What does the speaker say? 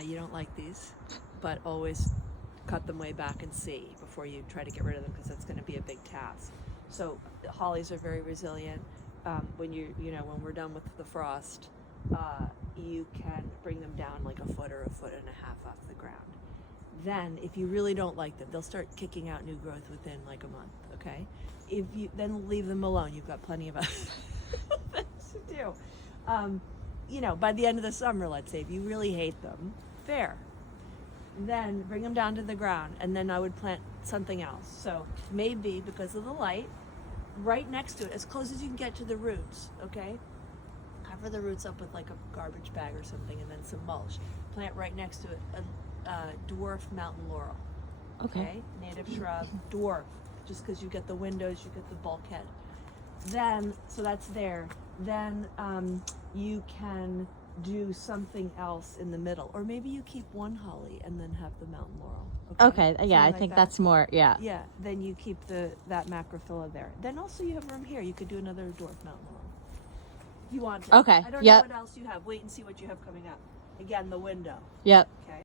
You don't like these, but always cut them way back and see before you try to get rid of them, because that's going to be a big task. So hollies are very resilient. When we're done with the frost, you can bring them down like a foot or a foot and a half off the ground. Then, if you really don't like them, they'll start kicking out new growth within like a month. Okay, if you then leave them alone, you've got plenty of other things to do. By the end of the summer, let's say, if you really hate them, fair. Then bring them down to the ground, and then I would plant something else. So maybe, because of the light, right next to it, as close as you can get to the roots, okay? Cover the roots up with like a garbage bag or something, and then some mulch. Plant right next to it a dwarf mountain laurel. Okay? Native shrub, dwarf. Just because you get the windows, you get the bulkhead. Then, so that's there. Then you can do something else in the middle, or maybe you keep one holly and then have the mountain laurel. Okay, yeah, I think that's more, yeah. Yeah, then you keep that macrophylla there. Then also you have room here. You could do another dwarf mountain laurel if you want to. Okay, I don't yep. know what else you have. Wait and see what you have coming up. Again, the window. Yep. Okay.